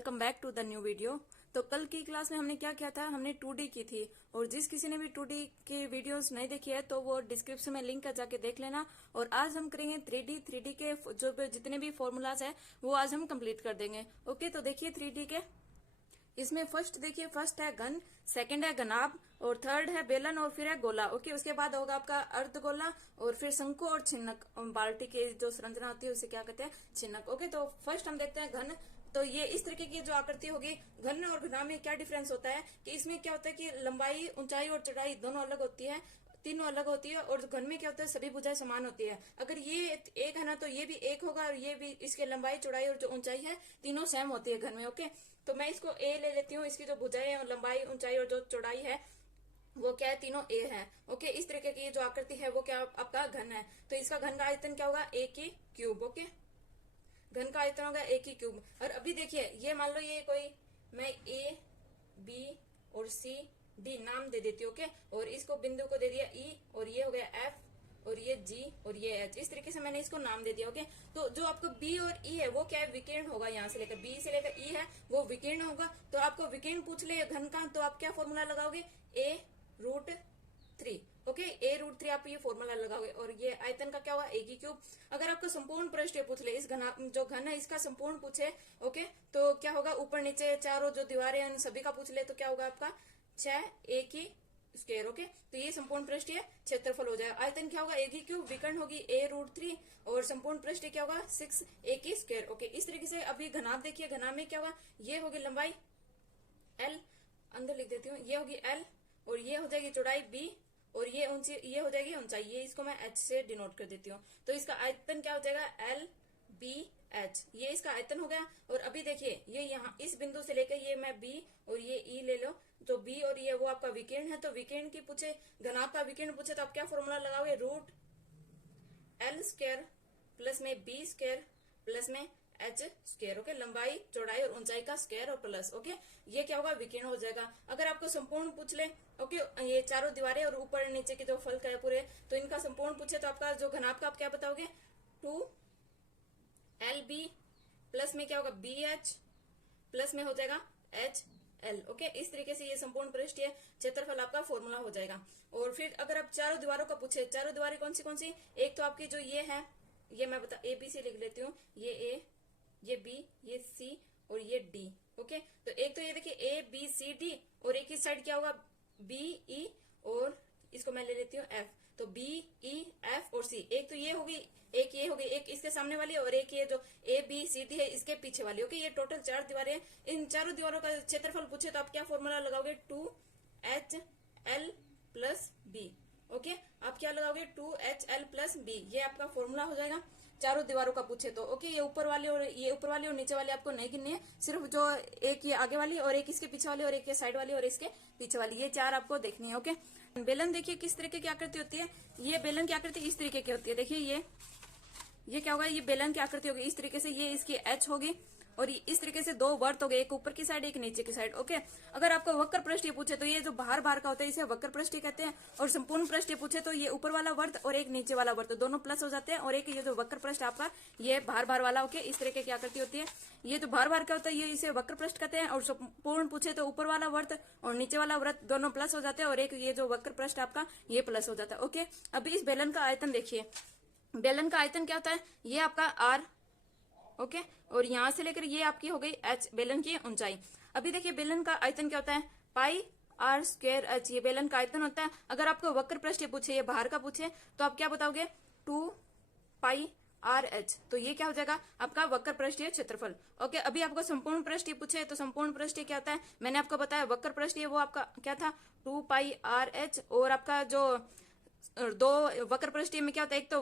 Welcome back to the new video. तो कल की क्लास में हमने क्या किया था, हमने 2D की थी। और जिस किसी ने भी 2D की वीडियोस नहीं देखी है तो वो डिस्क्रिप्शन में लिंक है, जाके देख लेना। और आज हम करेंगे 3D के जो जितने भी फॉर्मूलाज है वो आज हम कंप्लीट कर देंगे। ओके, तो देखिए 3D के इसमें फर्स्ट है घन, सेकंड है घनाभ, और थर्ड है बेलन, और फिर है गोला। ओके, उसके बाद होगा आपका अर्धगोला, और फिर शंकु और छिन्नक। बाल्टी की जो संरचना होती है उसे क्या कहते हैं, छिन्नक। ओके, तो फर्स्ट हम देखते हैं घन। तो ये इस तरीके की जो आकृति होगी, घन और घना में क्या डिफरेंस होता है कि इसमें क्या होता है कि लंबाई, ऊंचाई और चौड़ाई दोनों अलग होती है, तीनों अलग होती है। और घन में क्या होता है, सभी भुजाएं समान होती है। अगर ये एक है ना तो ये भी एक होगा, और ये भी, इसके लंबाई, चौड़ाई और जो ऊंचाई है तीनों सेम होती है घन में। ओके, तो मैं इसको ए ले लेती हूँ। इसकी जो भुजाएं और लंबाई, ऊंचाई और जो चौड़ाई है वो क्या है, तीनों ए है। ओके, इस तरीके की जो आकृति है वो क्या आपका घन है। तो इसका घन का आयतन क्या होगा, ए की क्यूब। ओके, घन का आयतन होगा ए की क्यूब। और अभी देखिए, ये मान लो ये कोई, मैं ए, बी और सी, डी नाम दे देती हूँ। ओके, और इसको बिंदु को दे दिया ई, और ये हो गया एफ, और ये जी, और ये एच। इस तरीके से मैंने इसको नाम दे दिया। ओके, तो जो आपको बी और ई है वो क्या है, विकीर्ण होगा। यहाँ से लेकर बी से लेकर ई है वो विकीर्ण होगा। तो आपको विकीर्ण पूछ ले घन का, तो आप क्या फॉर्मूला लगाओगे, a√3। ओके, a√3 आप ये फॉर्मूला लगाओगे। और ये आयतन का क्या हुआ, ए की क्यूब। अगर आपको संपूर्ण पृष्ठ पूछ ले, इस घना जो घन है इसका संपूर्ण पूछे, ओके, तो क्या होगा, ऊपर नीचे चारों जो दीवारें हैं सभी का पूछ ले तो क्या होगा आपका 6 ए की स्क्वायर। ओके, तो ये संपूर्ण पृष्ठ क्षेत्रफल हो जाएगा। आयतन क्या होगा, ए की क्यूब, विकर्ण होगी a√3, और संपूर्ण पृष्ठ क्या होगा 6 ए की स्क्वायर। ओके, इस तरीके से अभी घनाभ देखिए, घनाभ में क्या होगा, ये होगी लंबाई l, अंदर लिख देती हूँ, ये होगी l, और ये हो जाएगी चौड़ाई b, और ये ऊंची, ये हो जाएगी ऊंचाई, ये इसको मैं h से डिनोट कर देती हूँ। तो इसका आयतन क्या हो जाएगा, l b h, ये इसका आयतन हो गया। और अभी देखिए, ये यहाँ इस बिंदु से लेकर ये मैं b और ये e ले लो, तो b और ये वो आपका विकीर्ण है। तो विकीर्ण की पूछे, घनाभ का विकीर्ण पूछे तो आप क्या फॉर्मूला लगाओगे, √l² प्लस में b स्क्वायर प्लस में h स्क्वायर। ओके, लंबाई, चौड़ाई और ऊंचाई का स्क्वायर और प्लस। ओके, ये क्या होगा, विकीर्ण हो जाएगा। अगर आपको संपूर्ण पूछ ले, ओके, ये चारों दीवारें और ऊपर नीचे के जो फलक है पूरे, तो इनका संपूर्ण पूछे तो आपका जो घनाभ का आप क्या बताओगे, 2lb प्लस में क्या होगा, bh प्लस में हो जाएगा hl। ओके, इस तरीके से ये संपूर्ण पृष्ठ क्षेत्रफल आपका फॉर्मूला हो जाएगा। और फिर अगर आप चारों दीवारों का पूछे, चारों दीवारें कौन सी, एक तो आपकी जो ये है, ये मैं बता ए बी सी लिख लेती हूँ, ये ए, ये बी, ये सी और ये डी। ओके, तो एक तो ये देखिए ए बी सी डी, और एक इस साइड क्या होगा, बी ई, और इसको मैं ले लेती हूँ एफ। तो बी ई एफ और सी, एक तो ये होगी, एक ये होगी, एक इसके सामने वाली, और एक ये जो ए बी सी डी है इसके पीछे वाली। ओके, ये टोटल 4 दीवारें हैं। इन चारों दीवारों का क्षेत्रफल पूछे तो आप क्या फॉर्मूला लगाओगे, 2HL प्लस बी। ओके, आप क्या लगाओगे, 2HL प्लस बी, ये आपका फॉर्मूला हो जाएगा चारों दीवारों का पूछे तो। ओके, ये ऊपर वाली और ये ऊपर वाली और नीचे वाली आपको नहीं गिननी है, सिर्फ जो एक ये आगे वाली, और एक इसके पीछे वाली, और एक ये साइड वाली, और इसके पीछे वाली, ये 4 आपको देखनी है। ओके, बेलन देखिए किस तरीके की आकृति होती है। ये बेलन की आकृति इस तरीके की होती है। देखिए ये क्या होगा, ये बेलन की आकृति होगी इस तरीके से, ये इसकी एच होगी, और इस तरीके से 2 वर्त हो गए, एक ऊपर की साइड एक नीचे की साइड। ओके, अगर आपको वक्र पृष्ठ पूछे तो ये जो बाहर का होता है इसे वक्र पृष्ठ कहते हैं। और संपूर्ण पृष्ठ पूछे तो ये ऊपर वाला वर्त और एक नीचे वाला वर्त दोनों प्लस हो जाते हैं, और एक ये जो वक्र पृष्ठ आपका ये बाहर वाला। ओके, इस तरीके की आकृति होती है। ये जो बाहर का होता है ये इसे वक्र पृष्ठ कहते हैं, और संपूर्ण पूछे तो ऊपर वाला वर्त और नीचे वाला वर्त दोनों प्लस हो जाते हैं, और एक ये जो वक्र पृष्ठ आपका ये प्लस हो जाता है। ओके, अभी इस बेलन का आयतन देखिए, बेलन का आयतन क्या होता है, ये आपका आर। ओके, और यहां से लेकर ये आपकी हो गई h, बेलन की ऊंचाई। अभी देखिए बेलन का आयतन क्या होता है, पाई आर स्क्वायर h, ये बेलन का आयतन होता है। अगर आपको वक्र पृष्ठ पूछे, ये बाहर का पूछे, तो आप क्या बताओगे, 2πRh, तो ये क्या हो जाएगा आपका वक्र पृष्ठ क्षेत्रफल। ओके, अभी आपको संपूर्ण पृष्ठ पूछे तो संपूर्ण पृष्ठ क्या होता है, मैंने आपको बताया वक्र पृष्ठ वो आपका क्या था, 2πRh। और आपका जो 2 वक्र पृष्ठ में क्या होता है, एक तो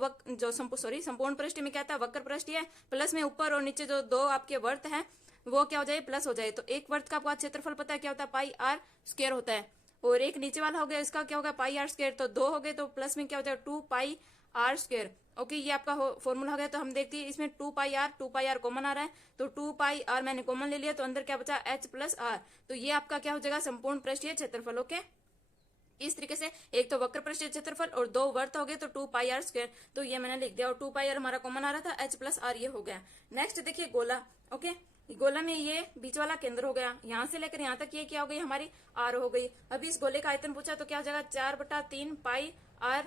संपूर्ण पृष्ठ में क्या था, वक्र पृष्ठ प्लस में ऊपर और नीचे जो 2 आपके वर्त हैं वो क्या हो जाए, प्लस हो जाए। तो एक वर्त का आपका क्षेत्रफल पता है क्या होता है, πr² होता है। और एक नीचे वाला हो गया, इसका क्या होगा, πr², तो 2 हो गए, तो प्लस में क्या हो जाएगा, 2πr²। ओके, ये आपका फॉर्मूला हो गया। तो हम देखते हैं इसमें 2πr कॉमन आ रहा है, तो 2πr मैंने कॉमन ले लिया, तो अंदर क्या बचा, h प्लस r। तो ये आपका क्या हो जाएगा, संपूर्ण पृष्ठीय क्षेत्रफल। ओके, इस तरीके से एक तो वक्र पृष्ठीय क्षेत्रफल और दो वर्त हो गए तो 2πr², तो ये मैंने लिख दिया, और 2πr हमारा कॉमन आ रहा था, h + r ये हो गया। नेक्स्ट देखिए गोला। ओके, गोला में ये बीच वाला केंद्र हो गया, यहां से लेकर यहां तक ये क्या हो गई हमारी r हो गई। अभी इस गोले का आयतन पूछा तो क्या हो जाएगा 4/3πr³।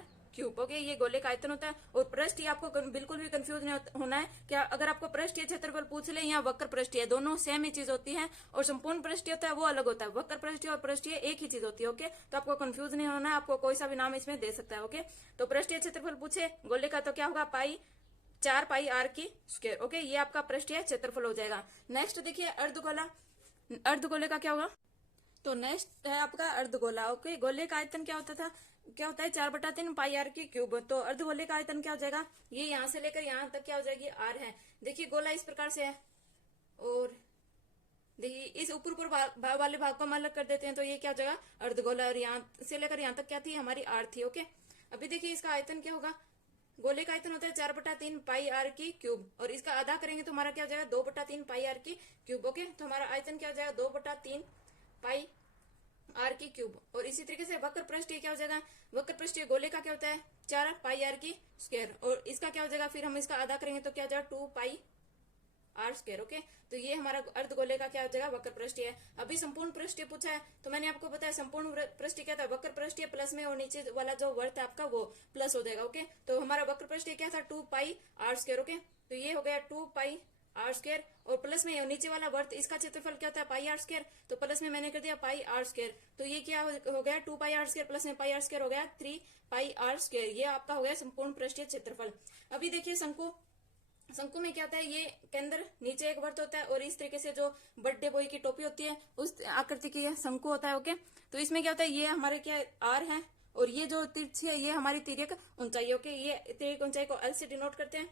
ओके, ये गोले का आयतन होता है। और पृष्ठ ये आपको बिल्कुल भी कंफ्यूज नहीं होना है, क्या अगर आपको पृष्ठीय क्षेत्रफल पूछ ले या वक्र पृष्ठीय, दोनों सेम ही चीज होती है, और संपूर्ण पृष्ठीय होता है वो अलग होता है। वक्र पृष्ठीय और पृष्ठीय एक ही चीज होती है। ओके, तो आपको कंफ्यूज नहीं होना है, आपको कोई सा भी नाम इसमें दे सकता है। ओके, तो पृष्ठीय क्षेत्रफल पूछे गोले का तो क्या होगा 4πr²। ओके, ये आपका पृष्ठीय क्षेत्रफल हो जाएगा। नेक्स्ट देखिए अर्धगोला। अर्धगोले का क्या होगा, तो नेक्स्ट है आपका अर्धगोला। ओके, गोले का आयतन क्या होता था, क्या होता है 4/3πr³। तो अर्धगोले का आयतन क्या हो जाएगा, ये यहां से लेकर यहां तक क्या हो जाएगी r है। देखिए गोला इस प्रकार से है, और देखिए इस ऊपर भाग वाले भाग को हम अलग कर देते हैं तो ये क्या हो जाएगा अर्धगोला, और यहाँ से लेकर यहाँ तक क्या थी हमारी r थी। ओके, अभी देखिए इसका आयतन क्या होगा, गोले का आयतन होता है 4/3πr³, और इसका आधा करेंगे तो हमारा क्या हो जाएगा 2/3πr³। ओके, तो हमारा आयतन क्या हो जाएगा 2/3πr³। और इसी तरीके से वक्र पृष्ठीय क्या हो जाएगा, वक्र पृष्ठीय गोले का क्या होता है 4πr², और इसका क्या हो जाएगा, फिर हम इसका आधा करेंगे तो क्या हो जाएगा 2πr²। ओके, तो ये हमारा अर्धगोले का क्या हो जाएगा वक्र पृष्ठीय है। अभी संपूर्ण पृष्ठीय पूछा है, तो मैंने आपको बताया संपूर्ण पृष्ठीय क्या था, वक्र पृष्ठीय प्लस में, और नीचे वाला जो वर्त है आपका वो प्लस हो जाएगा। ओके, तो हमारा वक्र पृष्ठीय क्या था 2πr²। ओके, तो ये हो गया 2πr², और प्लस में नीचे वाला वर्त इसका क्षेत्रफल क्या होता है πr², तो प्लस में मैंने कर दिया πr², तो ये क्या हो गया 2πr² प्लस में πr² हो गया 3πr²। ये आपका हो गया संपूर्ण पृष्ठीय क्षेत्रफल। अभी देखिए शंकु। शंकु में क्या होता है, ये केंद्र नीचे एक वर्त होता है, और इस तरीके से जो बर्थडे बॉय की टोपी होती है उस आकृति की शंकु होता है। ओके, तो इसमें क्या होता है, ये हमारे क्या r है, और ये जो तिरछी है ये हमारी तिर्यक ऊंचाई। ओके, ये तिर्यक ऊंचाई को l से डिनोट करते हैं,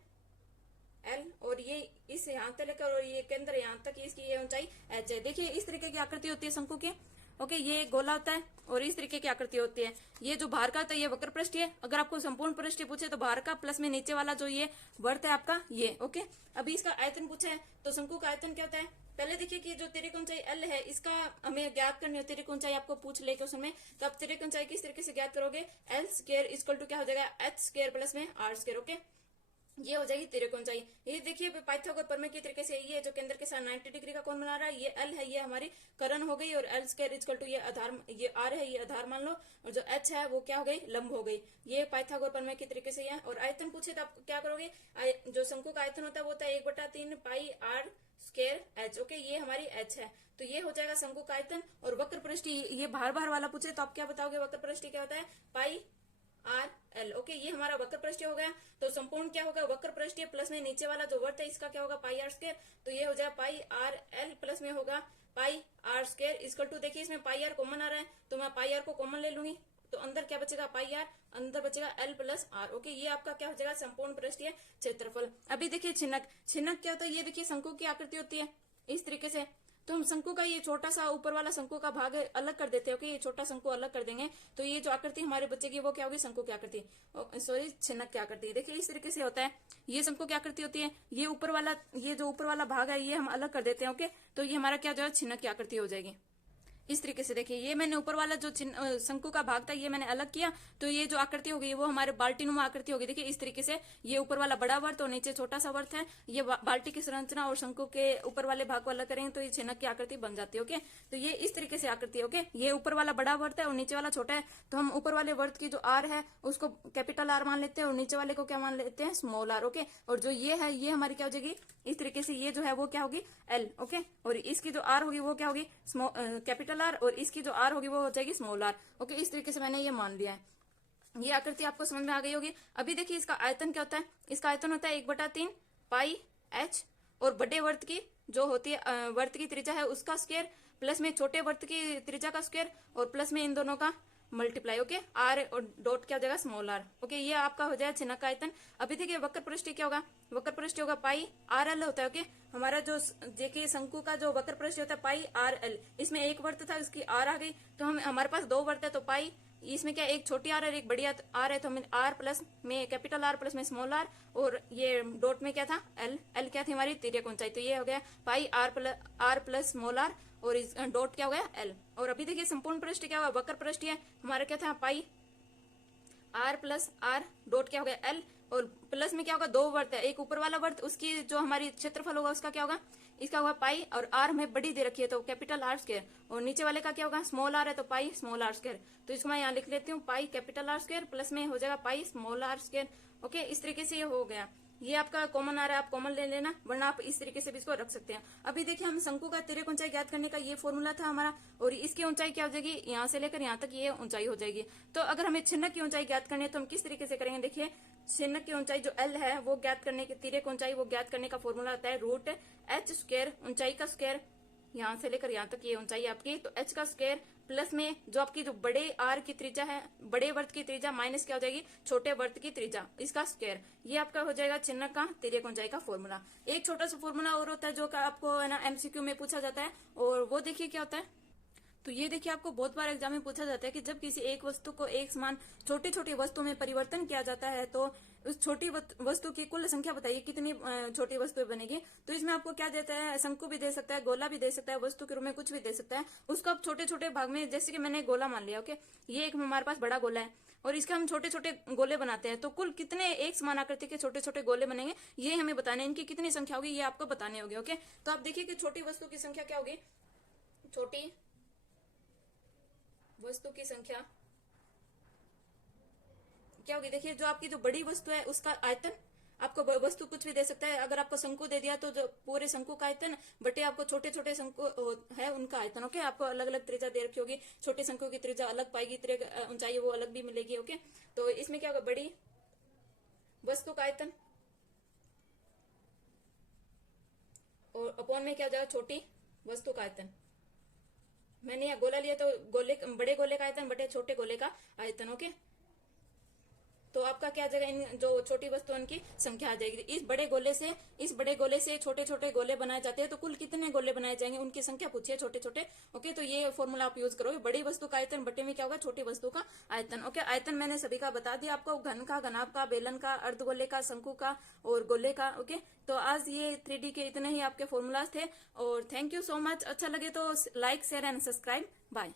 L, और ये इस यहाँ तक लेकर और ये केंद्र यहाँ तक इसकी ये ऊंचाई h है। देखिए इस तरीके की आकृति होती है शंकु की। ओके, ये एक गोला होता है और इस तरीके की आकृति होती है। ये जो बाहर का होता है ये वक्र पृष्ठीय है। अगर आपको संपूर्ण पृष्ठीय पूछे तो बाहर का प्लस में नीचे वाला जो ये वर्त है आपका ये। ओके, अभी इसका आयतन पूछा है तो शंकु का आयतन क्या होता है, पहले देखिए कि जो तिर्यक ऊंचाई L है इसका हमें ज्ञात करनी है। तिर्यक ऊंचाई आपको पूछ ले क्वेश्चन में, तो आप तिर्यक ऊंचाई किस तरीके से ज्ञात करोगे, L² = क्या हो जाएगा h² प्लस में r²। ओके, ये हो जाएगी तिर्यक ऊंचाई। ये देखिए पाइथागोरस प्रमेय के तरीके से ये जो केंद्र के साथ 90 डिग्री का कोण बना रहा है, ये L है, ये हमारी करण हो गई, और L² = ये आधार, ये R है, ये आधार मान लो, और जो H है वो क्या हो गई लंब हो गई। ये पाइथागोरस प्रमेय के तरीके से है। और आयतन पूछे तो आप क्या करोगे, जो शंकु का आयतन होता है वो होता है 1/3πr²h। ओके, ये हमारी h है, तो ये हो जाएगा शंकु का आयतन। और वक्र पृष्ठीय ये बाहर बाहर वाला पूछे तो आप क्या बताओगे, वक्र पृष्ठीय क्या होता है πr_l। ओके, ये हमारा वक्र पृष्ठीय हो गया। तो संपूर्ण क्या होगा, वक्र पृष्ठीय प्लस में नीचे वाला जो वर्त है इसका क्या होगा πr², तो ये हो जाएगा πrl प्लस में होगा πr²। देखिए इसमें πr कॉमन आ रहा है तो मैं πr को कॉमन ले लूंगी, तो अंदर क्या बचेगा πr, अंदर बचेगा l प्लस r। ओके, ये आपका क्या हो जाएगा संपूर्ण पृष्ठीय क्षेत्रफल। अभी देखिए छिन्नक। छिन्नक क्या होता है, ये देखिए शंकु की आकृति होती है इस तरीके से, तो हम शंकु का ये छोटा सा ऊपर वाला शंकु का भाग अलग कर देते हैं। ओके, ये छोटा शंकु अलग कर देंगे तो ये जो आकृति हमारे बचेगी वो क्या होगी शंकु की आकृति, सॉरी छिन्नक की आकृति। देखिए इस तरीके से होता है, ये शंकु की आकृति होती है, ये ऊपर वाला, ये जो ऊपर वाला भाग है ये हम अलग कर देते हैं। ओके, तो ये हमारा क्या जो है छिन्नक की आकृति हो जाएगी इस तरीके से। देखिए ये मैंने ऊपर वाला जो शंकु का भाग था ये मैंने अलग किया, तो ये जो आकृति होगी वो हमारे बाल्टीनुमा आकृति होगी। देखिए इस तरीके से, ये ऊपर वाला बड़ा वर्त और नीचे छोटा सा वर्त है, ये बाल्टी की संरचना, और शंकु के ऊपर वाले भाग को अलग करेंगे तो ये छिन्नक की आकृति बन जाती है। ओके, तो ये इस तरीके से आकृति। ओके, ये ऊपर वाला बड़ा वर्त है और नीचे वाला छोटा है, तो हम ऊपर वाले वर्त की जो आर है उसको कैपिटल आर मान लेते हैं और नीचे वाले को क्या मान लेते हैं स्मॉल आर। ओके, और जो ये है ये हमारी क्या हो जाएगी इस तरीके से, ये जो है वो क्या होगी एल। ओके, और इसकी जो आर होगी वो क्या होगी कैपिटल आर, और इसकी जो आर होगी वो हो जाएगी स्मॉल आर। ओके, इस तरीके से मैंने ये मान लिया है। ये आकृति आपको समझ में आ गई होगी। अभी देखिए इसका आयतन क्या होता है, इसका आयतन होता है 1/3πh, और बड़े वर्त की जो होती है वर्त की त्रिज्या है उसका स्क्वायर, प्लस में छोटे वर्त की त्रिज्या का स्क्वायर, और प्लस में इन दोनों का मल्टीप्लाई। ओके, आर और डॉट क्या हो जाएगा स्मॉल आर। ओके, ये आपका हो जाएगा छिन्नक का आयतन। अभी देखिए वक्र पृष्ठीय क्या होगा, वक्र पृष्ठीय होगा πrl होता है। ओके, हमारा जो देखिए शंकु का जो वक्र पृष्ठीय होता है πrl, इसमें एक वर्त था इसकी आर आ गई, तो हम हमारे पास दो वर्त है तो पाई, इसमें क्या एक छोटी आर है एक बड़ी आर है, तो हमें आर प्लस में कैपिटल आर प्लस में स्मॉल आर, और ये डॉट में क्या था एल। एल क्या थी हमारी तिर्यक ऊंचाई, तो ये हो गया πr प्लस स्मॉल आर, और इस डॉट क्या हो गया एल। और अभी देखिए संपूर्ण पृष्ठ क्या हुआ, वक्र पृष्ठ है हमारा क्या था पाई आर प्लस आर डॉट क्या हो गया एल। और प्लस में क्या होगा, दो वर्त है, एक ऊपर वाला वर्त उसकी जो हमारी क्षेत्रफल होगा उसका क्या होगा, इसका होगा पाई, और आर हमें बड़ी दे रखी है तो कैपिटल आर स्क्वायर, और नीचे वाले का क्या होगा स्मॉल आर है तो पाई स्मॉल आर स्क्वायर। तो इसको मैं यहाँ लिख लेती हूँ pi capital R square plus में हो जाएगा pi small R square. Okay, इस तरीके से ये हो गया। ये आपका कॉमन आ रहा है, आप कॉमन ले लेना, वरना आप इस तरीके से भी इसको रख सकते हैं। अभी देखिए हम शंकु का तिर्यक ऊंचाई ज्ञात करने का ये फॉर्मूला था हमारा, और इसकी ऊंचाई क्या हो जाएगी, यहाँ से लेकर यहाँ तक ये ऊंचाई हो जाएगी। तो अगर हमें छिन्नक की ऊंचाई ज्ञात करनी है तो हम किस तरीके से करेंगे, देखिए छिन्नक की ऊंचाई जो एल है वो ज्ञात करने के, तिर्यक ऊंचाई वो ज्ञात करने का फॉर्मूला होता है रूट एच स्क्वायर, ऊंचाई का स्क्वायर यहाँ से लेकर यहाँ तक ये ऊंचाई आपकी, तो एच का स्क्वायर प्लस में जो आपकी जो बड़े आर की त्रिज्या है, बड़े वर्त की त्रिज्या माइनस क्या हो जाएगी छोटे वर्त की त्रिज्या, इसका स्क्वायर, ये आपका हो जाएगा छिन्नक का तिर्यक ऊंचाई का फॉर्मूला। एक छोटा सा फॉर्मूला और होता है जो आपको है ना एमसीक्यू में पूछा जाता है, और वो देखिए क्या होता है। तो ये देखिए आपको बहुत बार एग्जाम में पूछा जाता है कि जब किसी एक वस्तु को एक समान छोटी छोटी वस्तु में परिवर्तन किया जाता है तो उस छोटी वस्तु की कुल संख्या बताइए कितनी छोटी वस्तु बनेगी। तो इसमें आपको क्या देता है, शंकु भी दे सकता है, गोला भी दे सकता है, वस्तु के रूप में कुछ भी दे सकता है। उसको आप छोटे छोटे भाग में, जैसे कि मैंने गोला मान लिया, ओके, ये एक हमारे पास बड़ा गोला है और इसके हम छोटे छोटे गोले बनाते हैं, तो कुल कितने एक समान आकृति के छोटे छोटे गोले बनेंगे ये हमें बताने, इनकी कितनी संख्या होगी ये आपको बताने होगी। ओके, तो आप देखिए कि छोटी वस्तु की संख्या क्या होगी, छोटी वस्तु की संख्या क्या होगी, देखिए जो आपकी जो बड़ी वस्तु है उसका आयतन, आपको वस्तु कुछ भी दे सकता है, अगर आपको शंकु दे दिया तो जो पूरे शंकु का आयतन बटे आपको छोटे छोटे शंकु है उनका आयतन। ओके, आपको अलग अलग त्रिज्या दे रखी होगी, छोटे शंकु की त्रिज्या अलग पाएगी, ऊंचाई वो अलग भी मिलेगी। ओके, तो इसमें क्या होगा, बड़ी वस्तु का आयतन और अपॉन में क्या हो जाएगा छोटी वस्तु का आयतन। मैंने यहाँ गोला लिया तो गोले, बड़े गोले का आयतन बटे छोटे गोले का आयतन। ओके, तो आपका क्या आ जाएगा, इन जो छोटी वस्तु उनकी संख्या आ जाएगी। इस बड़े गोले से छोटे छोटे गोले बनाए जाते हैं, तो कुल कितने गोले बनाए जाएंगे उनकी संख्या पूछिए छोटे छोटे। ओके, तो ये फॉर्मूला आप यूज करोगे, बड़ी वस्तु का आयतन बटे में क्या होगा छोटी वस्तु का आयतन। ओके, आयतन मैंने सभी का बता दिया आपको, घन का, घनाभ का, बेलन का, अर्धगोले का, शंकु का और गोले का। ओके, तो आज ये 3D के इतने ही आपके फॉर्मूलाज थे, और थैंक यू सो मच। अच्छा लगे तो like share and subscribe. Bye.